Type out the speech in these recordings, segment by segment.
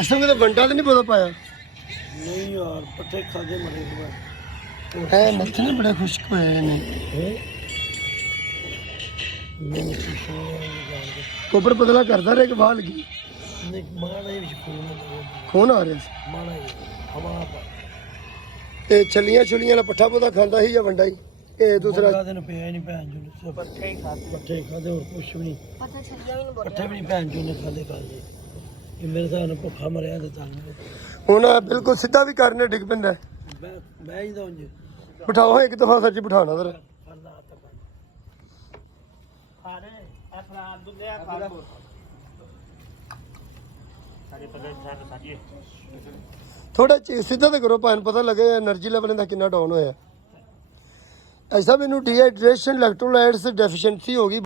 ਅਸਾਂ ਕਿਤੇ ਬੰਟਾ ਤੇ ਨਹੀਂ ਪਤਾ ਪਾਇਆ नहीं यार पट्टे खादे मरे हुए ਐ ਨੱਥੇ ਨੇ ਬੜੇ ਖੁਸ਼ਕ ਹੋਏ ਨੇ ਕੋਪਰ ਪਤਲਾ ਕਰਦਾ ਰਿਹਾ ਕਿ ਬਾਹਰ ਲੱਗੀ ਖੂਨ ਆ ਰਿਹਾ ਸੀ ਤੇ ਛੱਲੀਆਂ ਛੁੱਲੀਆਂ ਵਾਲਾ ਪੱਠਾ ਪੋਦਾ ਖਾਂਦਾ ਸੀ ਜਾਂ ਵੰਡਾ ਹੀ ਇਹ ਦੂਸਰਾ ਦਿਨ ਪਿਆ ਨਹੀਂ ਭੈਣ ਜੀ ਪੱਠੇ ਖਾਦੇ ਹੋਰ ਕੁਛ ਵੀ ਨਹੀਂ ਪੱਠੇ ਵੀ ਨਹੀਂ ਭੈਣ ਜੀ ਨੇ ਖਾਦੇ ਖਾਦੇ ਇਹ ਮੇਰੇ ਸਾਹ ਨੂੰ ਭੁੱਖਾ ਮਰਿਆ ਤੇ ਤਾਂ ਹੁਣ ਬਿਲਕੁਲ ਸਿੱਧਾ ਵੀ ਕਰਨੇ ਡਿੱਗ ਪੈਂਦਾ ਬਹਿ ਜਾਂਦਾ ਉਂਝ ਬਿਠਾਓ ਇੱਕ ਦਫਾ ਸੱਚ ਬਿਠਾਣਾ ਫਿਰ ਥੋੜਾ ਸਿੱਧਾ ਤੇ ਕਰੋ ਭਾਵੇਂ ਪਤਾ ਲੱਗੇ એનર્ਜੀ ਲੈਵਲ ਦਾ ਕਿੰਨਾ ਡਾਊਨ ਹੋਇਆ ਐਸਾ ਮੈਨੂੰ ਡੀਹਾਈਡਰੇਸ਼ਨ ਇਲੈਕਟ੍ਰੋਲਾਈਟਸ ਡੈਫੀਸ਼ੀਐਂਸੀ ਹੋ ਗਈ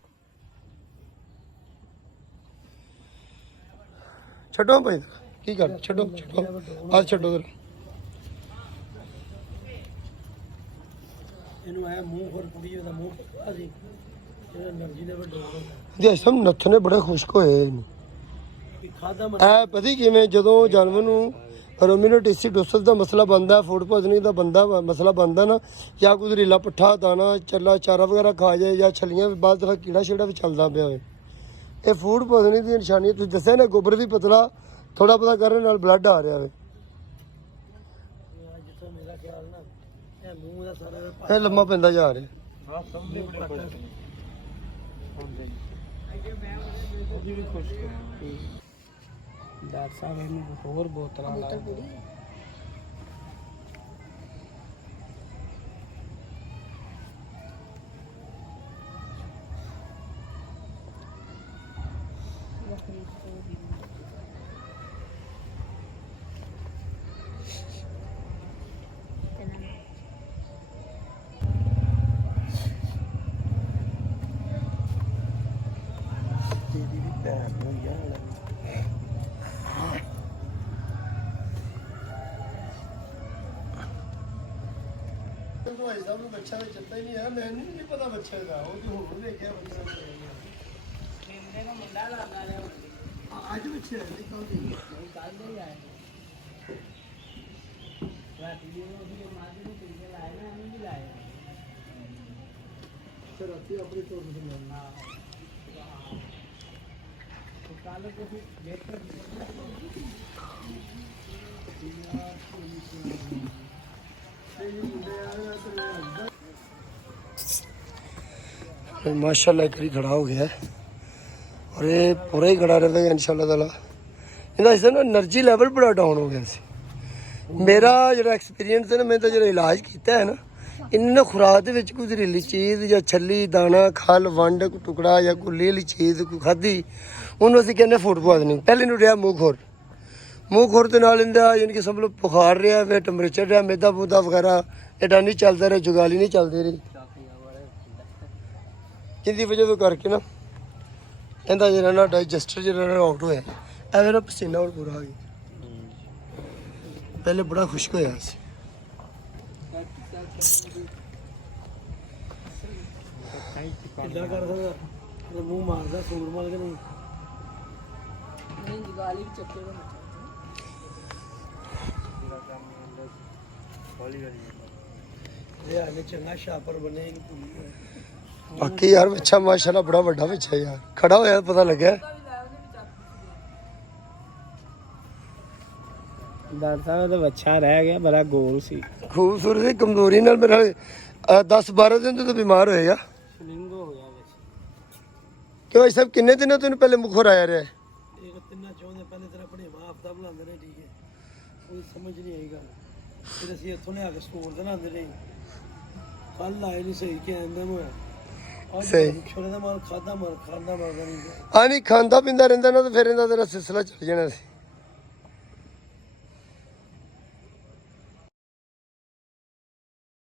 ਛੱਡੋ ਭਾਈ ਕੀ ਕਰ ਛੱਡੋ ਆ ਛੱਡੋ ਇਹਨੂੰ ਆਇਆ ਮੂੰਹ ਹੋਰ ਕੁੜੀ ਉਹਦਾ ਮੂੰਹ ਅਸੀਂ ਇਹ એનર્ਜੀ ਲੈਵਲ ਡਾਊਨ ਜੇ ਸਭ ਨੱਥਨੇ ਬੜੇ ਖੁਸ਼ਕ ਹੋਏ ਨੇ ਖਾਦਾ ਐ ਪਤਾ ਕਿਵੇਂ ਜਦੋਂ ਜਾਨਵਰ ਨੂੰ ਰੋਮੀਨੋਟਿਸੀਡੋਸਿਸ ਦਾ ਮਸਲਾ ਬਣਦਾ ਫੂਡ ਪੋਇਜ਼ਨਿੰਗ ਦਾ ਮਸਲਾ ਬਣਦਾ ਨਾ ਜਾਂ ਕੋਈ ਜ਼ਹਿਰੀਲਾ ਪੱਠਾ ਦਾਣਾ ਚੱਲਾ ਚਾਰਾ ਵਗੈਰਾ ਖਾ ਜਾਏ ਜਾਂ ਛਲੀਆਂ ਬਾਅਦ ਦਫਾ ਕੀੜਾ ਛੇੜਾ ਵੀ ਚੱਲਦਾ ਪਿਆ ਹੋਵੇ ਇਹ ਫੂਡ ਪੋਇਜ਼ਨਿੰਗ ਦੀ ਨਿਸ਼ਾਨੀ ਤੁਸੀਂ ਦੱਸਿਆ ਨਾ ਗੋਬਰ ਵੀ ਪਤਲਾ ਥੋੜਾ ਪਤਾ ਕਰਨ ਨਾਲ ਬਲੱਡ ਆ ਰਿਹਾ ਹੋਵੇ ਮੇਰਾ ਖਿਆਲ ਨਾ ਇਹ ਮੂੰਹ ਦਾ ਸਾਰਾ ਇਹ ਲੰਮਾ ਪੈਂਦਾ ਜਾ ਰਿਹਾ ਡਾਕਟਰ ਸਾਹਿਬ ਇਹਨੂੰ ਹੋਰ ਬੋਤਲਾਂ ਲਾ ਦੀਦੀ ਵੀ ਪੈਰ ਨੂੰ ਯਾਰ ਭਾਈ ਸਾਹਿਬ ਨੂੰ ਬੱਚਾ ਦਾ ਚੇਤਾ ਹੀ ਨਹੀਂ ਆਇਆ ਮੈਨੂੰ ਨਹੀਂ ਪਤਾ ਬੱਚੇ ਦਾ ਉਹ ਤੇ ਹੁਣ ਦੇਖਿਆ ਬੱਚਾ ਕਿੰਨੇ ਨੂੰ ਮੁੰਡਾ ਲੱਗਾ ਰਿਹਾ ਅੱਜ ਬੱਚੇ ਨਹੀਂ ਕੱਲ ਦੇ ਆਏ ਰਾਤੀ ਨੂੰ ਉਹਦੀ ਮਾਂ ਨੂੰ ਕਿੰਨੇ ਲਾਏ ਨਾ ਇਹਨੂੰ ਵੀ ਲਾਏ ਤੇ ਰਾਤੀ ਆਪਣੀ ਤੋੜ ਦੇ ਨਾ तो ਕੱਲ ਕੋਈ ਬੇਟਰ माशाल्लाह करी खड़ा हो गया और ये पूरा ही खड़ा रहेगा इंशाल्लाह ताला इहदा इस ना एनर्जी लेवल बड़ा डाउन हो गया सी मेरा जो एक्सपीरियंस है ना मैं तो जो इलाज किया है ना इन्हें खुराक दे विच कोई जहरीली चीज़ या छली दाना खल वंड कोई टुकड़ा या कोई लीली चीज़ कोई खाधी उन्होंने असीं कहने फूड पॉइजनिंग पहले नूं रहा मूँह खोर के नाल इंदा यानी कि समझ लो बुखार रहा वे टैंपरेचर रहा मैदा मुद्दा वगैरह एडा नहीं चलता रहा जुगाली नहीं चलती रही जिंदी वजह तो करके ना इहदा जरा ना डाइजेस्टर जरा आउट होया एवें ना पसीना और पूरा आ गया पहले बड़ा खुश्क होया सी ਕਿੱਦਾਂ ਕਰਦਾ ਮੂੰਹ ਮਾਰਦਾ ਸੂਰ ਮਾਰ ਕੇ ਨਹੀਂ ਜਗਾਲੀ ਚੱਕੇ ਦਾ ये चंगा शापर बने बाकी यार बच्चा माशाल्लाह बड़ा बड़ा बच्चा यार खड़ा होया पता लगा डॉक्टर साहब तो बच्चा रह गया बड़ा गोल सी खूबसूरती कमजोरी नाल मेरा 10-12 दिन तो बीमार होएगा लिंग हो गया बस क्यों भाई साहब किन्ने दिन तेन पहले मुखर आया रहा एक तिन्ना चौंदे पहले तेरा अपने मां हफ्ता बुलांदे रहे ठीक है कोई समझ नहीं आई गल फिर ਅਸੀਂ ਇੱਥੋਂ ਲਿਆ ਕੇ ਸਟੋਰ ਤੇ ਲਾਂਦੇ ਰਹੇ ਕੱਲ ਆਏ ਨਹੀਂ ਸਹੀ ਕਿ ਆਂਦਾ ਮੈਂ ਸਹੀ ਛੋਲੇ ਦਾ ਮਾਲ ਖਾਦਾ ਮਰਦਾ ਨਹੀਂ ਆ ਨਹੀਂ ਖਾਂਦਾ ਪੀਂਦਾ ਰਹਿੰਦਾ ਨਾ ਤੇ ਫਿਰ ਇਹਦਾ ਤੇਰਾ ਸਿਲਸਿਲਾ ਚੱਲ ਜਾਣਾ ਸੀ